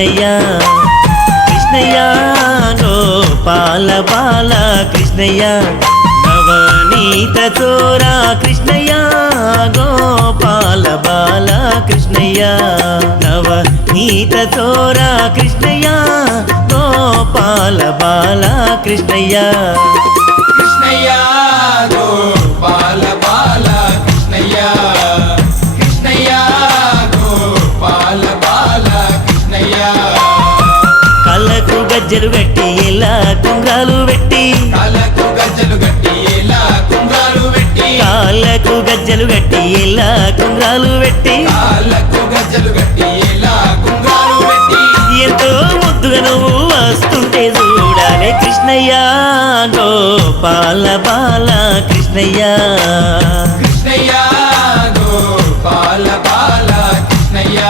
కృష్ణయ్య కృష్ణయ్య గోపాల బాల కృష్ణయ్య నవనీత చోరా కృష్ణయ్య గోపాల బాల కృష్ణయ్య నవనీత చోరా కృష్ణయ్య గోపాల బాల కృష్ణయ్య కృష్ణయ్య గోపాల బాల కృష్ణయ్య కృష్ణయ్య గోపాల బాల కృష్ణయ్య కళ్ళకు గజ్జలు కట్టి ఇలా కుంగాలు పెట్టి కాళ్ళకు గజ్జలు కట్టి ఎలా కుంగాలు పెట్టి కాళ్ళకు గజ్జలు కట్టి ఇలా కుంగాలు పెట్టి కాళ్ళకు గజ్జలు కట్టి ఎలా కుంగాలు పెట్టి ఎంతో ముద్దుగా నువ్వు వస్తుంటే చూడాలి కృష్ణయ్య గోపాల బాల కృష్ణయ్య కృష్ణయ్య గోపాల బాల కృష్ణయ్య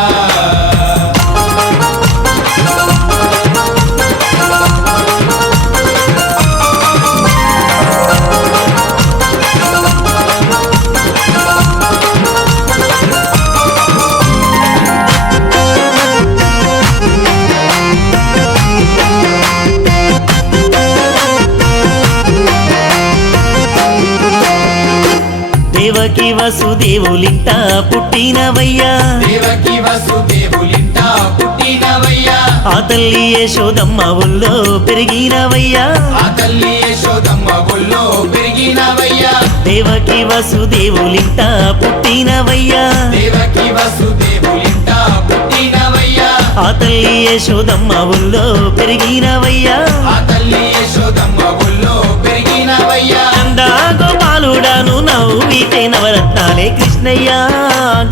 దేవకి వసుదేవులింట పుట్టినవయ్యా దేవకి వసుదేవులింట పుట్టినవయ్యా ఆ తల్లి యశోదమ్మ ఊళ్ళో పెరిగినవయ్యా ఆ తల్లి యశోదమ్మ ఒళ్ళో పెరిగినవయ్యా దేవకి వసుదేవులింట పుట్టినవయ్యా దేవకి వసుదేవులింట పుట్టినవయ్యా ఆ తల్లి యశోదమ్మ ఊళ్ళో పెరిగినవయ్యా ఆ తల్లి యశోదమ్మ ఒళ్ళో పెరిగినవయ్యా నందా గోపాలుడాను నవ్వితే నవరత్నాలే కృష్ణయ్య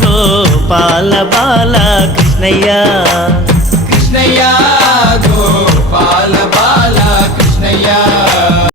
గోపాల బాల కృష్ణయ్య కృష్ణయ్య గోపాల బాల కృష్ణయ్య